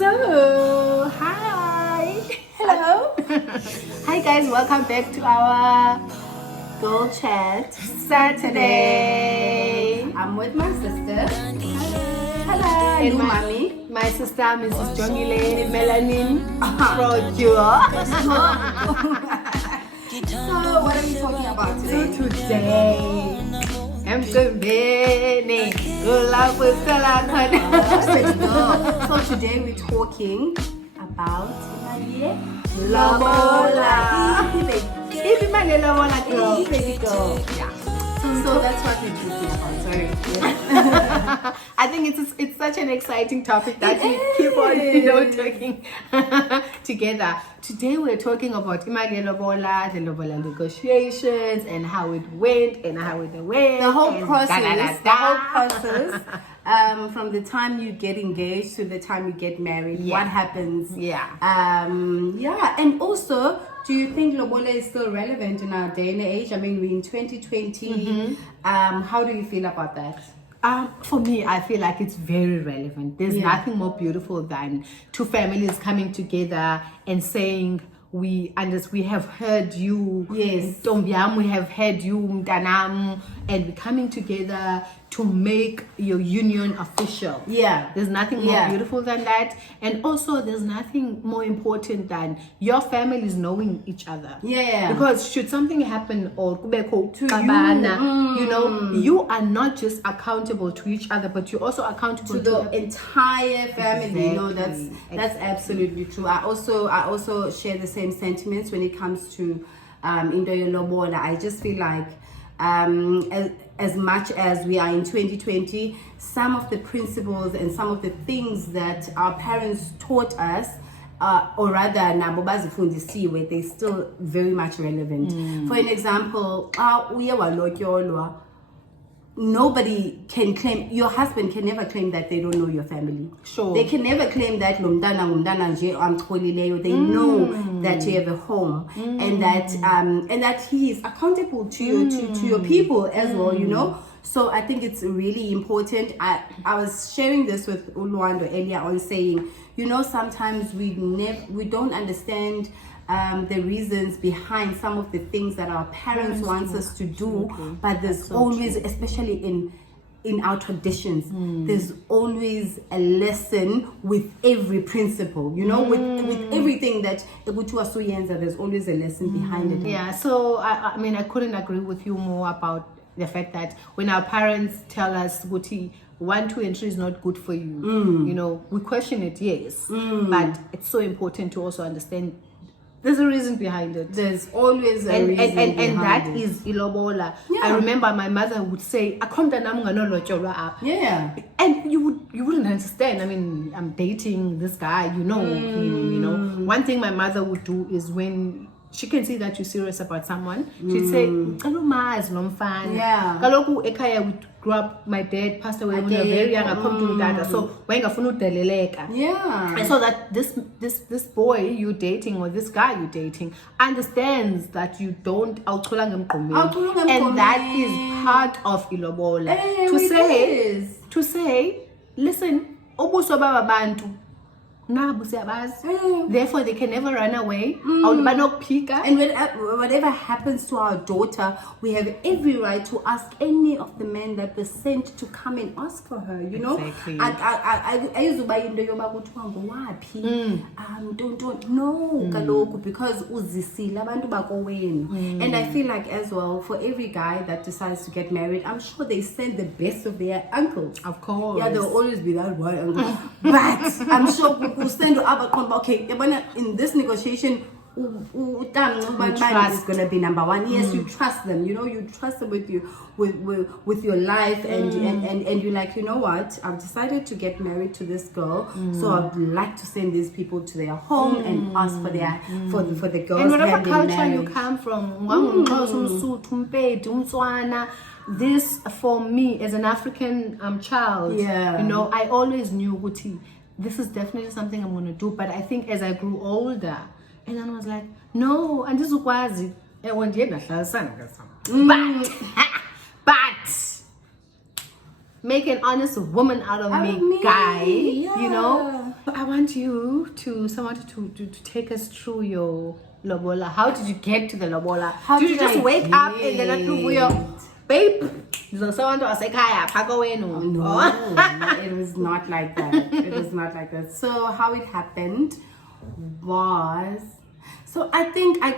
So, hi. Hello. Hi guys, welcome back to our Girl Chat Saturday. I'm with my sister. Hello. And mommy. My sister, Mrs. Jongile Melanin Procure. So, what are we talking about today? I'm convening. So today we're talking about Imali Lobola. Imali Yelobola girl. Yeah. So that's what we're talking about. Sorry. I think it's such an exciting topic that we keep on talking together. Today we're talking about Imali Yelobola, the Lobola negotiations, and how it went and how it went. The whole process. From the time you get engaged to the time you get married, what happens? And also, do you think Lobola is still relevant in our day and age? I mean, we're in 2020. How do you feel about that? For me, I feel like it's very relevant. There's nothing more beautiful than two families coming together and saying, we have heard you, Tombiam, we have heard you, Mtanam, and we're coming together to make your union official. There's nothing more beautiful than that. And also, there's nothing more important than your families knowing each other. Because should something happen or to you, you are not just accountable to each other, but you're also accountable to the entire family. That's absolutely true. I also share the same sentiments when it comes to Imali Yelobola. I just feel like as much as we are in 2020, some of the principles and some of the things that our parents taught us, or rather nabo bazifundisiwe, they're still very much relevant. For an example, nobody can claim, your husband can never claim that they don't know your family. They can never claim that they know that you have a home and that he is accountable to your people as well, So I think it's really important. I was sharing this with Uluando earlier on, saying, sometimes we don't understand the reasons behind some of the things that our parents want us to do, but there's always, especially in our traditions, there's always a lesson with every principle, with everything that there's always a lesson behind it. So I mean, I couldn't agree with you more about the fact that when our parents tell us 1, 2, and 3 is not good for you, we question it, but it's so important to also understand there's a reason behind it. There's always a reason behind and that is Ilobola. I remember my mother would say, and you wouldn't understand. I mean, I'm dating this guy, him, One thing my mother would do is when she can see that you're serious about someone, she'd say, Ekaya would grew up, my dad passed away when we were very young. I come to dada, so and so that this boy you're dating or this guy you're dating understands that you don't and that is part of Ilobola. To say, listen, therefore they can never run away. And whatever happens to our daughter, we have every right to ask any of the men that were sent to come and ask for her, Exactly. I used to buy in the don't know because and I feel like as well, for every guy that decides to get married, I'm sure they send the best of their uncles. Of course. There'll always be that one uncle. But I'm sure we'll send to other okay, in this negotiation, is gonna be number one. Yes, you trust them. You trust them with your life, and you're like, what? I've decided to get married to this girl, so I'd like to send these people to their home and ask for their for the girls. And whatever culture you come from, this for me as an African child, I always knew this is definitely something I'm going to do. But I think as I grew older, and then I was like, no, and this was but make an honest woman out of me, guy. I want want you to take us through your Lobola. How did you get to the Lobola? Did you just wake up and then babe, someone to say kaya No, it was not like that. It was not like that. So how it happened was, so I think I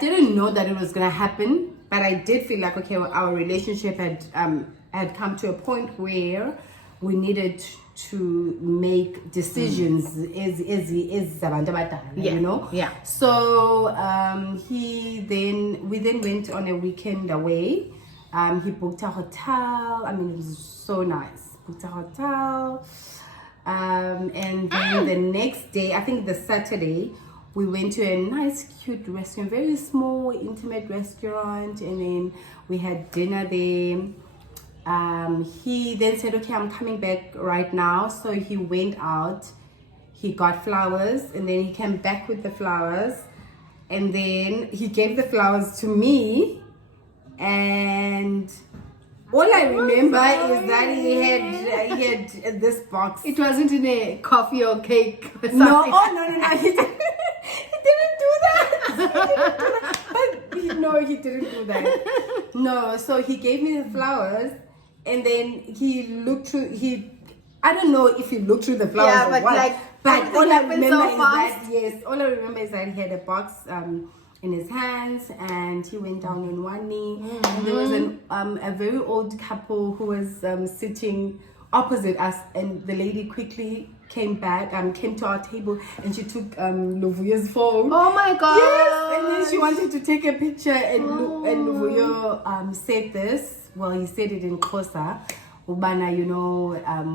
didn't know that it was gonna happen, but I did feel like, okay, our relationship had come to a point where we needed to make decisions as abantu abadala, you know. Yeah. So we then went on a weekend away. He booked a hotel. I mean, it was so nice. Booked a hotel. And then the next day, I think the Saturday, we went to a nice, cute restaurant, very small, intimate restaurant, and then we had dinner there. He then said, okay, I'm coming back right now. So he went out, he got flowers, and then he came back with the flowers, and then he gave the flowers to me, and all I remember is that he had this box. It wasn't in a coffee or cake or something. No, he didn't do that. He didn't do that. No, so he gave me the flowers, and then he looked through. I don't know if he looked through the flowers or what. But all I remember is that he had a box in his hands, and he went down on one knee. And there was a very old couple who was sitting opposite us, and the lady quickly came to our table, and she took Lovuyo's phone. Oh my god! Yes, and then she wanted to take a picture, and Lovuyo said this. Well, he said it in Xhosa. Ubana,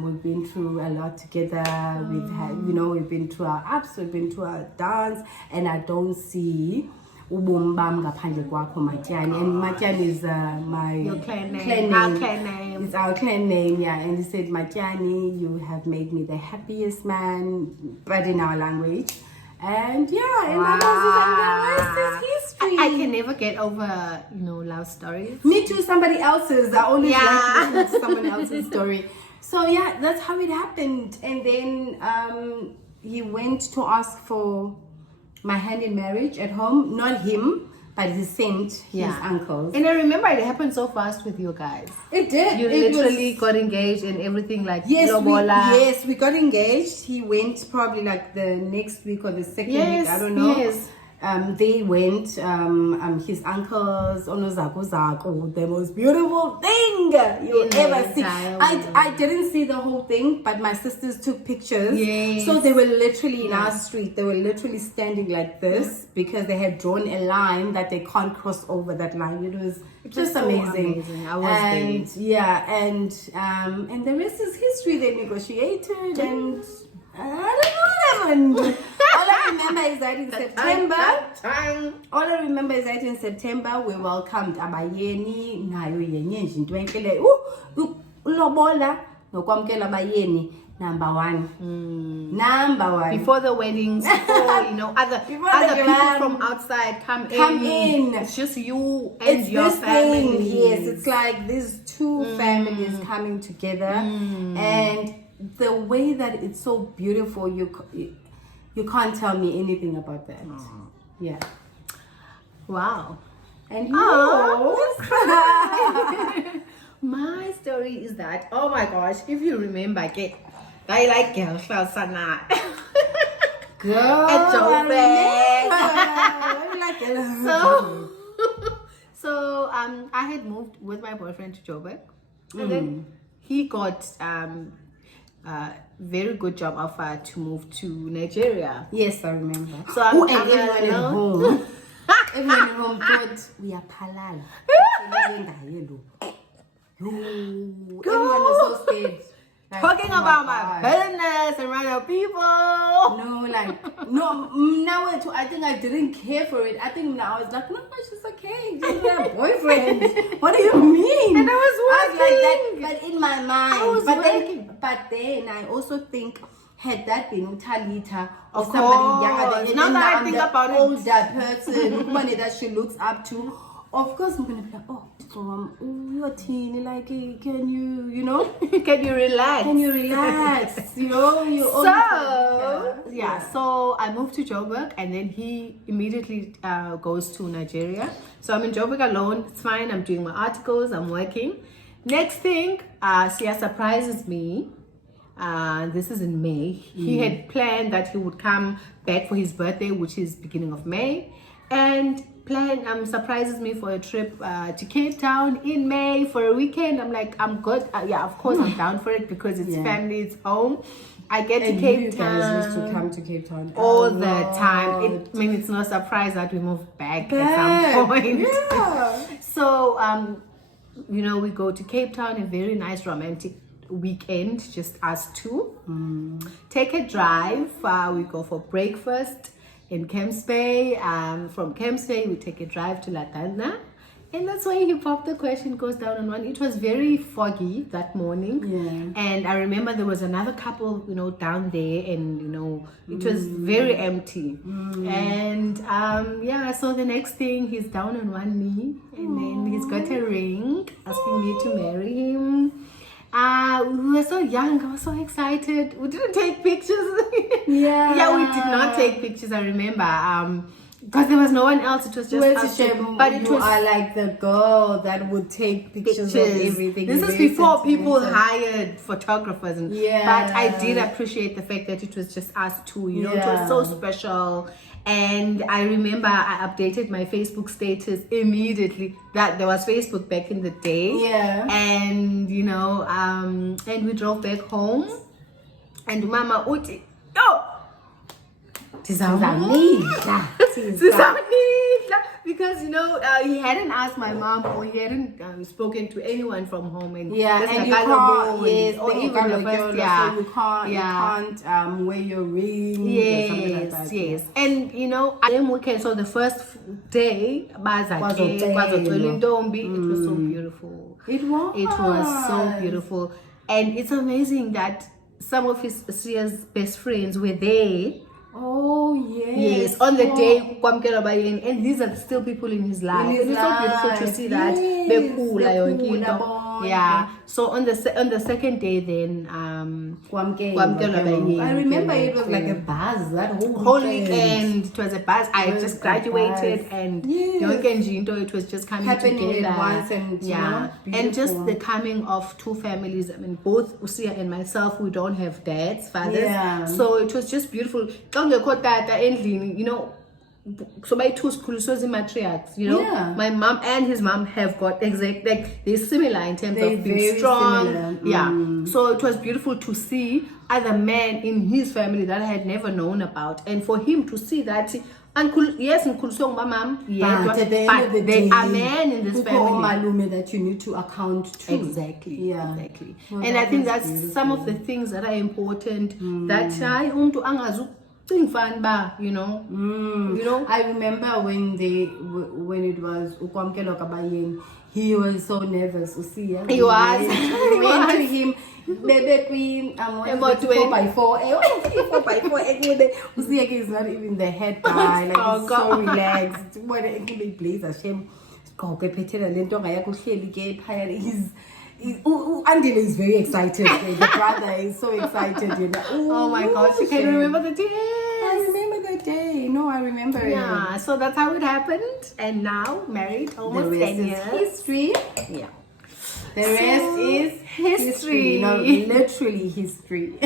we've been through a lot together. We've been through our ups, we've been through our downs, and I don't see ubomi bam ngaphandle kwakho Matyani. And Matyani is your clan name. Our clan name. It's our clan name, yeah. And he said, Matyani, you have made me the happiest man, but in our language. And that was his history. I can never get over, love stories. Me too, somebody else's. I always like to listen to someone else's story. So that's how it happened. And then he went to ask for my hand in marriage at home. Not him, but he sent his uncles. And I remember it happened so fast with you guys. It did. You literally got engaged and everything, like Lobola. We got engaged. He went probably like the next week or the second week. I don't know. Yes. They went, his uncles, the most beautiful thing you ever see. I didn't see the whole thing, but my sisters took pictures. Yes. So they were literally in our street. They were literally standing like this because they had drawn a line that they can't cross over that line. It was just so amazing. I was there. And the rest is history. They negotiated and I don't know what happened. All I remember is that in September we welcomed Abayeni nayo yenye nje into enkele Lobola nokwamkela Abayeni number one. Before the weddings, before other people from outside come in. It's just you and your family. Yes, it's like these two families coming together, and the way that it's so beautiful, you can't tell me anything about that. Yeah. Wow. And my story is that, oh my gosh, if you remember, I like girl sana. Girl, so I had moved with my boyfriend to Joburg, and then he got very good job offer to move to Nigeria. Yes, I remember. So everyone at home thought we are palal. Everyone was so scared. Like, talking about my business and other people. Now I think I didn't care for it. I think now I was like, no, she's okay. She's a boyfriend. What do you mean? And I was like that, but in my mind. I was working. But then I also think, had that been Talita or Of somebody course. younger than Now that I think about it, older person, somebody that she looks up to, of course I'm gonna be like, oh, you're teeny, like, can you, you know, Can you relax? can you relax? You know, you so I moved to Joburg, and then he immediately goes to Nigeria. So I'm in Joburg alone. It's fine. I'm doing my articles. I'm working. Next thing, Sia surprises me. This is in May. He had planned that he would come back for his birthday, which is beginning of May, and surprises me for a trip to Cape Town in May for a weekend. I'm like, I'm good. Yeah, of course I'm down for it because it's family, it's home. I get to Cape Town. You guys used to come to Cape Town all the time. It's no surprise that we moved back at some point. Yeah. So we go to Cape Town, a very nice romantic weekend, just us two. Take a drive. We go for breakfast in Camps Bay. From Camps Bay, we take a drive to Latana. And that's why he popped the question, goes down on one. It was very foggy that morning. Yeah. And I remember there was another couple, down there, and, it was very empty. And, so the next thing, he's down on one knee, and then he's got a ring asking me to marry him. We were so young. I was so excited. We didn't take pictures. Yeah, we did not take pictures. I remember because there was no one else. It was just us. But you are like the girl that would take pictures of everything. This is before people hired photographers. But I did appreciate the fact that it was just us two. It was so special. And I remember I updated my Facebook status immediately that there was Facebook back in the day. Yeah. And, and we drove back home. And Mama Uti, because he hadn't asked my mom, or he hadn't spoken to anyone from home, and and you can't, or even the first, so you can't wear your ring, or something like that. And weekend, so the first day, it was so beautiful. It was so beautiful, and it's amazing that some of Sia's best friends were there. Oh yes. On the day, and these are still people in his life. And it's so beautiful to see that. They're cool, yeah. So on the second day, then I remember it was like a buzz that whole weekend. It was a buzz. I just graduated, and it was just coming together at once, and and just the coming of two families. I mean, both Usia and myself, we don't have dads, fathers, so it was just beautiful. So my two schools was in matriarchs, my mom and his mom have got they're similar in terms of being strong. Similar. So it was beautiful to see other men in his family that I had never known about, and for him to see that Nkulsong mom, but they are men in this family that you need to account to. Exactly. Well, and I think that's beautiful. Some of the things that are important that I remember when it was ukwamkelo kabayeni, he was so nervous. He was. We went to him. Bebe queen, 4x4. 4x4. Usiya is not even the head guy. Like he's so relaxed. What a big blazer. Shame. Andile is very excited. The brother is so excited. Oh my gosh, you can remember the day. I remember the day. No, I remember it. Yeah, so that's how it happened. And now, married almost 10 years. History. Yeah. The rest is history. No, literally history.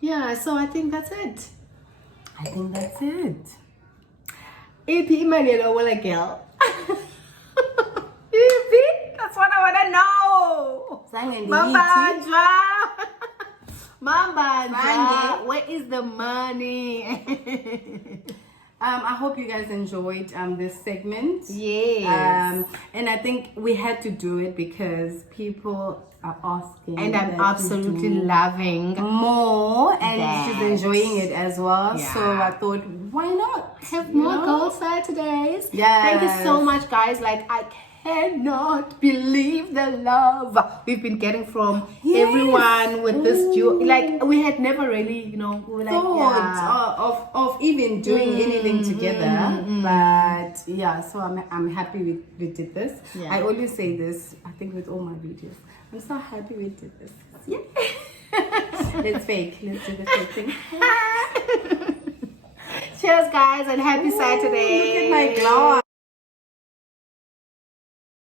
Yeah, so I think that's it. Imali Yelobola girl. That's what I want to know. Mamba, where is the money? I hope you guys enjoyed this segment. Yes. And I think we had to do it because people are asking. And I'm absolutely loving more, and she's enjoying it as well. Yeah. So I thought, why not have more Gold Saturdays? Yeah. Thank you so much, guys. I cannot believe the love we've been getting from everyone with this duo. We had never really, we were thought of even doing anything together, but yeah, so I'm happy we did this. Yeah. I always say this, I think with all my videos. I'm so happy we did this. Yeah. Let's fake. Let's do the fake thing. Cheers, guys, and happy Saturday. Look at my glass.